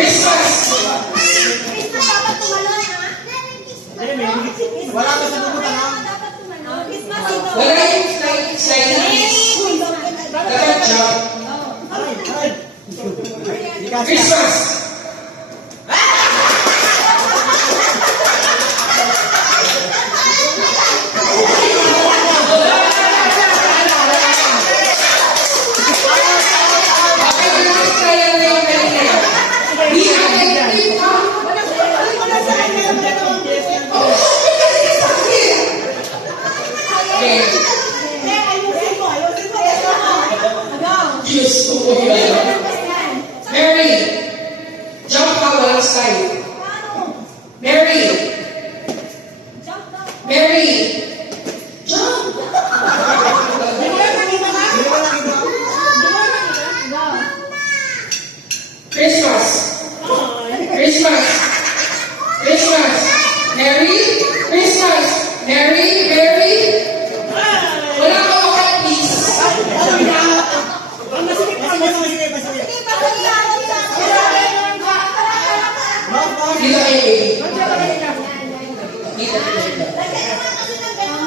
Christmas! Christmas dapat tumalon, ha? Wala ka sa pumunta lang. Dapat tumalon. Christmas dito. Wala yung sliding. Dapat jump. Christmas! Diyos ko po yun. Mary, jump ka walang slide. Mary, Mary, jump. Christmas, Christmas, Christmas, Mary, Christmas, Mary, Mary.